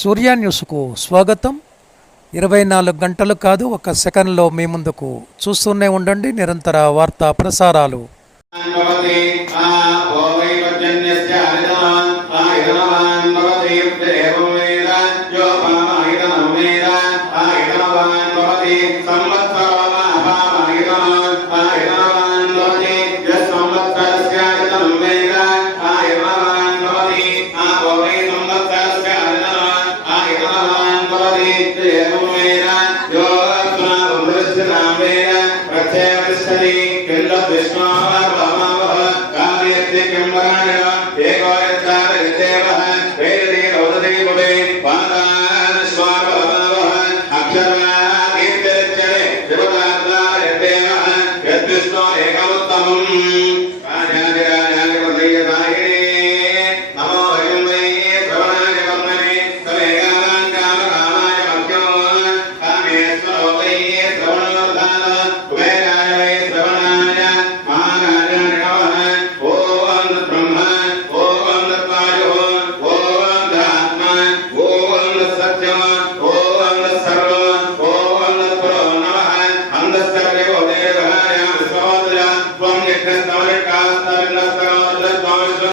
సూర్య న్యూస్కు స్వాగతం. 24 గంటలు కాదు, ఒక సెకండ్లో మీ ముందుకు. చూస్తూనే ఉండండి నిరంతర వార్తా ప్రసారాలు. ఏకముత్తమం